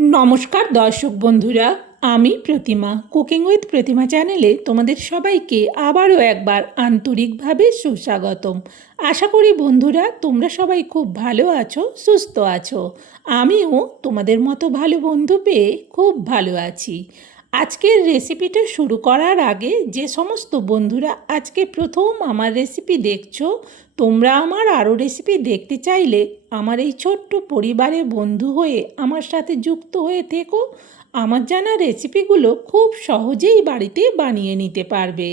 নমস্কার দর্শক বন্ধুরা, আমি প্রতিমা কুকিং উইথ প্রতিমা চ্যানেলে তোমাদের সবাইকে আবারও একবার আন্তরিকভাবে সুস্বাগতম। আশা করি বন্ধুরা তোমরা সবাই খুব ভালো আছো, সুস্থ আছো। আমিও তোমাদের মতো ভালো বন্ধু পেয়ে খুব ভালো আছি। আজকের রেসিপিটা শুরু করার আগে যে সমস্ত বন্ধুরা আজকে প্রথম আমার রেসিপি দেখছো, তোমরা আমার আরও রেসিপি দেখতে চাইলে আমার এই ছোট্ট পরিবারে বন্ধু হয়ে আমার সাথে যুক্ত হয়ে থেকো। আমার জানা রেসিপিগুলো খুব সহজেই বাড়িতে বানিয়ে নিতে পারবে।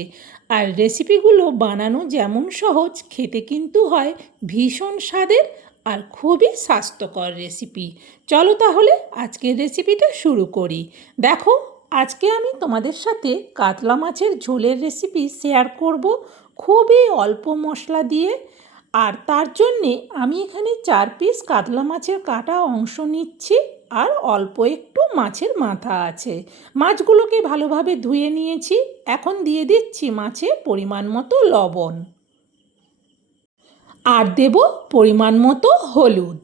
আর রেসিপিগুলো বানানো যেমন সহজ, খেতে কিন্তু হয় ভীষণ স্বাদের আর খুবই স্বাস্থ্যকর রেসিপি। চলো তাহলে আজকের রেসিপিটা শুরু করি। দেখো, আজকে আমি তোমাদের সাথে কাতলা মাছের ঝোলের রেসিপি শেয়ার করব, খুবই অল্প মশলা দিয়ে। আর তার জন্যে আমি এখানে 4 পিস কাতলা মাছের কাটা অংশ নিচ্ছি, আর অল্প একটু মাছের মাথা আছে। মাছগুলোকে ভালোভাবে ধুয়ে নিয়েছি। এখন দিয়ে দিচ্ছি মাছে পরিমাণ মতো লবণ, আর দেব পরিমাণ মতো হলুদ।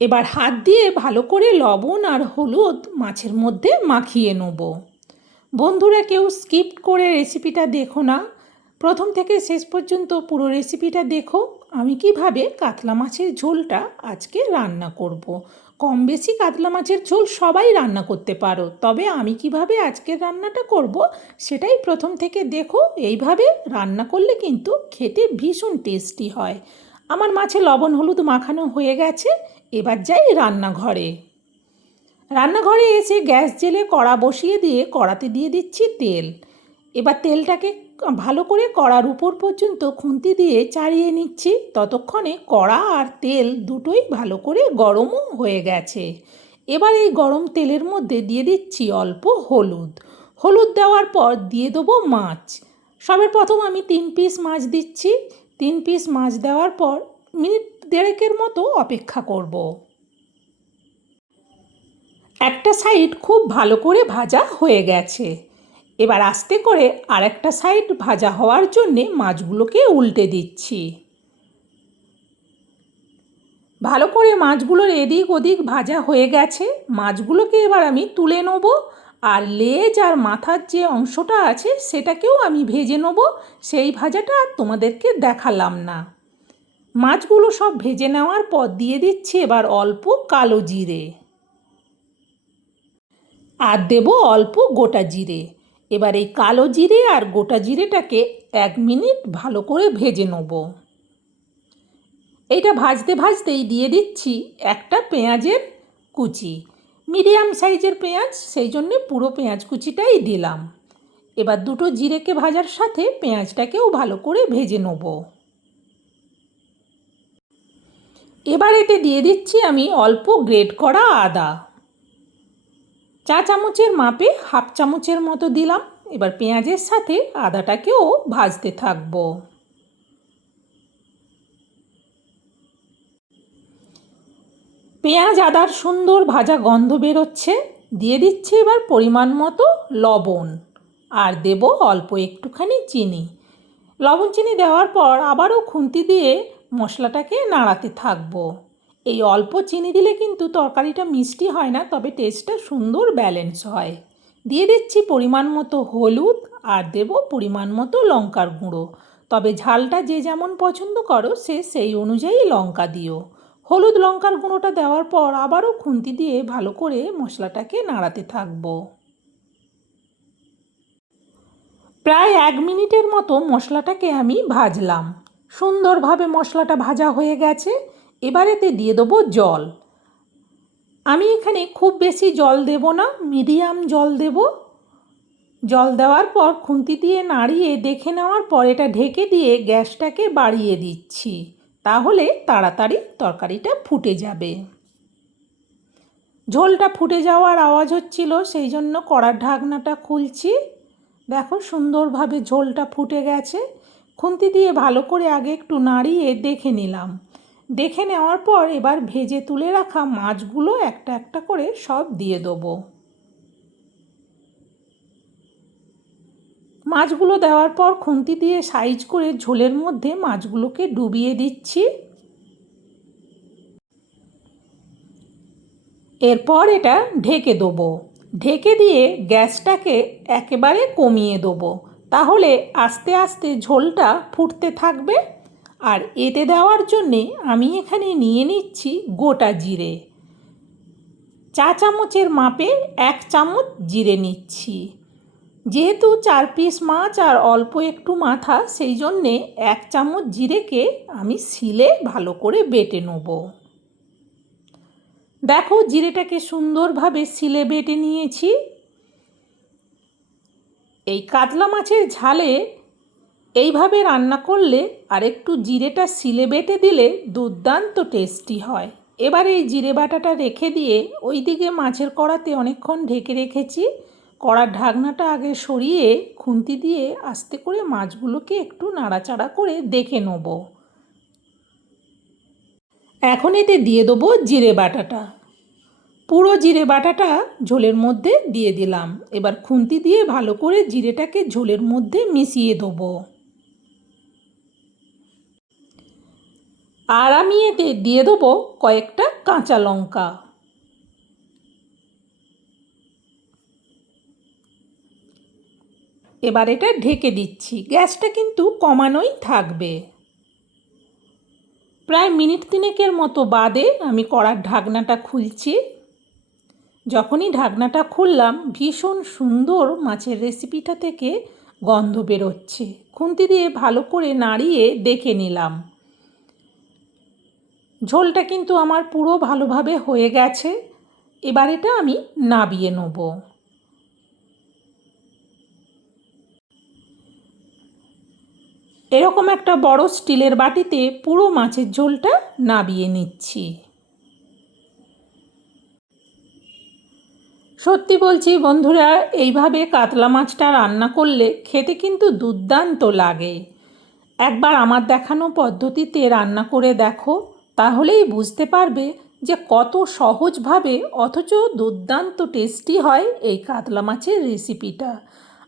এবার হাত দিয়ে ভালো করে লবণ আর হলুদ মাছের মধ্যে মাখিয়ে নেব। বন্ধুরা, কেউ স্কিপ করে রেসিপিটা দেখো না, প্রথম থেকে শেষ পর্যন্ত পুরো রেসিপিটা দেখো। আমি কিভাবে কাতলা মাছের ঝোলটা আজকে রান্না করব। কম বেশি কাতলা মাছের ঝোল সবাই রান্না করতে পারো, তবে আমি কিভাবে আজকের রান্নাটা করব সেটাই প্রথম থেকে দেখো। এইভাবে রান্না করলে কিন্তু খেতে ভীষণ টেস্টি হয়। আমার মাছে লবণ হলুদ মাখানো হয়ে গেছে। এবার যাই রান্নাঘরে। রান্নাঘরে এসে গ্যাস জেলে কড়া বসিয়ে দিয়ে কড়াতে দিয়ে দিচ্ছি তেল। এবার তেলটাকে ভালো করে কড়ার উপর পর্যন্ত খুন্তি দিয়ে চাড়িয়ে নিচ্ছি। ততক্ষণে কড়া আর তেল দুটোই ভালো করে গরমও হয়ে গেছে। এবার এই গরম তেলের মধ্যে দিয়ে দিচ্ছি অল্প হলুদ। হলুদ দেওয়ার পর দিয়ে দেবো মাছ। সবের প্রথম আমি 3 পিস মাছ দিচ্ছি। 3 পিস মাছ দেওয়ার পর মিনিট দেড়েকের মতো অপেক্ষা করব। একটা সাইড খুব ভালো করে ভাজা হয়ে গেছে। এবার আস্তে করে আরেকটা সাইড ভাজা হওয়ার জন্যে মাছগুলোকে উল্টে দিচ্ছি। ভালো করে মাছগুলোর এদিক ওদিক ভাজা হয়ে গেছে। মাছগুলোকে এবার আমি তুলে নেব, আর লেজ আর মাথার যে অংশটা আছে সেটাকেও আমি ভেজে নেব। সেই ভাজাটা আর তোমাদেরকে দেখালাম না। মাছগুলো সব ভেজে নেওয়ার পর দিয়ে দিচ্ছি এবার অল্প কালো জিরে, আর দেব অল্প গোটা জিরে। এবার এই কালো জিরে আর গোটা জিরেটাকে 1 মিনিট ভালো করে ভেজে নেব। এইটা ভাজতে ভাজতেই দিয়ে দিচ্ছি একটা পেঁয়াজের কুচি। মিডিয়াম সাইজের পেঁয়াজ, সেই জন্যে পুরো পেঁয়াজ কুচিটাই দিলাম। এবার দুটো জিরেকে ভাজার সাথে পেঁয়াজটাকেও ভালো করে ভেজে নেব। এবার এতে দিয়ে দিচ্ছি আমি অল্প গ্রেট করা আদা। 4 চামচের মাপে 1/2 চামচের মতো দিলাম। এবার পেঁয়াজের সাথে আদাটাকেও ভাজতে থাকবো। পেঁয়াজ আদার সুন্দর ভাজা গন্ধ বেরোচ্ছে। দিয়ে দিচ্ছি এবার পরিমাণ মতো লবণ, আর দেব অল্প একটুখানি চিনি। লবণ চিনি দেওয়ার পর আবারও খুন্তি দিয়ে মশলাটাকে নাড়াতে থাকবো। এই অল্প চিনি দিলে কিন্তু তরকারিটা মিষ্টি হয় না, তবে টেস্টটা সুন্দর ব্যালেন্স হয়। দিয়ে দিচ্ছি পরিমাণ মতো হলুদ, আর দেব পরিমাণ মতো লঙ্কার গুঁড়ো। তবে ঝালটা যে যেমন পছন্দ করো সে সেই অনুযায়ী লঙ্কা দিও। হলুদ লঙ্কার গুঁড়োটা দেওয়ার পর আবারও খুন্তি দিয়ে ভালো করে মশলাটাকে নাড়াতে থাকবো। প্রায় 1 মিনিটের মতো মশলাটাকে আমি ভাজলাম। সুন্দরভাবে মশলাটা ভাজা হয়ে গেছে। এবার এতে দিয়ে দেবো জল। আমি এখানে খুব বেশি জল দেব না, মিডিয়াম জল দেব। জল দেওয়ার পর খুন্তি দিয়ে নাড়িয়ে দেখে নেওয়ার পর এটা ঢেকে দিয়ে গ্যাসটাকে বাড়িয়ে দিচ্ছি, তাহলে তাড়াতাড়ি তরকারিটা ফুটে যাবে। ঝোলটা ফুটে যাওয়ার আওয়াজ হচ্ছিল, সেই জন্য কড়ার ঢাকনাটা খুলছি। দেখো সুন্দরভাবে ঝোলটা ফুটে গেছে। খুন্তি দিয়ে ভালো করে আগে একটু নাড়িয়ে দেখে নিলাম। দেখে নেওয়ার পর এবার ভেজে তুলে রাখা মাছগুলো একটা একটা করে সব দিয়ে দেবো। মাছগুলো দেওয়ার পর খুন্তি দিয়ে সাইজ করে ঝোলের মধ্যে মাছগুলোকে ডুবিয়ে দিচ্ছি। এরপর এটা ঢেকে দেবো। ঢেকে দিয়ে গ্যাসটাকে একেবারে কমিয়ে দেবো, তাহলে আস্তে আস্তে ঝোলটা ফুটতে থাকবে। আর এতে দেওয়ার জন্যে আমি এখানে নিয়ে নিচ্ছি গোটা জিরে। চা চামচের মাপে 1 চামচ জিরে নিচ্ছি। যেহেতু 4 পিস মাছ আর অল্প একটু মাথা, সেই জন্যে 1 চামচ জিরেকে আমি শিলে ভালো করে বেটে নেব। দেখো জিরেটাকে সুন্দরভাবে শিলে বেটে নিয়েছি। এই কাতলা মাছের ঝালে এইভাবে রান্না করলে আর একটু জিরেটা শিলে বেটে দিলে দুর্দান্ত টেস্টি হয়। এবার এই জিরে বাটাটা রেখে দিয়ে ওইদিকে মাছের কড়াতে অনেকক্ষণ ঢেকে রেখেছি। কড়ার ঢাকনাটা আগে সরিয়ে খুন্তি দিয়ে আস্তে করে মাছগুলোকে একটু নাড়াচাড়া করে দেখে নেব। এখন এতে দিয়ে দেবো জিরে বাটাটা। পুরো জিরে বাটাটা ঝোলের মধ্যে দিয়ে দিলাম। এবার খুন্তি দিয়ে ভালো করে জিরেটাকে ঝোলের মধ্যে মিশিয়ে দেবো। আর আমি এতে দিয়ে দেবো কয়েকটা কাঁচা লঙ্কা। এবার এটা ঢেকে দিচ্ছি। গ্যাসটা কিন্তু কমানোই থাকবে। প্রায় মিনিট 3 মতো বাদে আমি কড়ার ঢাকনাটা খুলছি। যখনই ঢাকনাটা খুললাম, ভীষণ সুন্দর মাছের রেসিপিটা থেকে গন্ধ বেরোচ্ছে। খুন্তি দিয়ে ভালো করে নাড়িয়ে দেখে নিলাম। ঝোলটা কিন্তু আমার পুরো ভালোভাবে হয়ে গেছে। এবার এটা আমি নাবিয়ে নেব। এরকম একটা বড় স্টিলের বাটিতে পুরো মাছের ঝোলটা নাবিয়ে নিচ্ছি। সত্যি বলছি বন্ধুরা, এইভাবে কাতলা মাছটা রান্না করলে খেতে কিন্তু দুর্দান্ত লাগে। একবার আমার দেখানো পদ্ধতিতে রান্না করে দেখো, তাহলেই বুঝতে পারবে যে কত সহজভাবে অথচ দুর্দান্ত টেস্টি হয় এই কাতলা মাছের রেসিপিটা।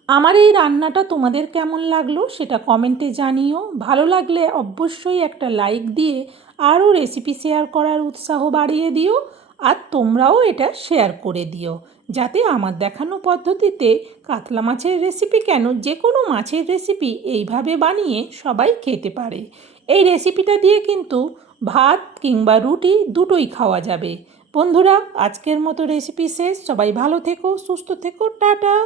আমার এই রান্নাটা তোমাদের কেমন লাগলো সেটা কমেন্টে জানিও। ভালো লাগলে অবশ্যই একটা লাইক দিয়ে আরও রেসিপি শেয়ার করার উৎসাহ বাড়িয়ে দিও। আর তোমরাও এটা শেয়ার করে দিও, যাতে আমার দেখানো পদ্ধতিতে কাতলা মাছের রেসিপি কেন, যে কোনো মাছের রেসিপি এইভাবে বানিয়ে সবাই খেতে পারে। এই রেসিপিটা দিয়ে কিন্তু ভাত কিংবা রুটি দুটোই খাওয়া যাবে। বন্ধুরা, আজকের মতো রেসিপি শেষ। সবাই ভালো থেকো, সুস্থ থেকো, টাটা।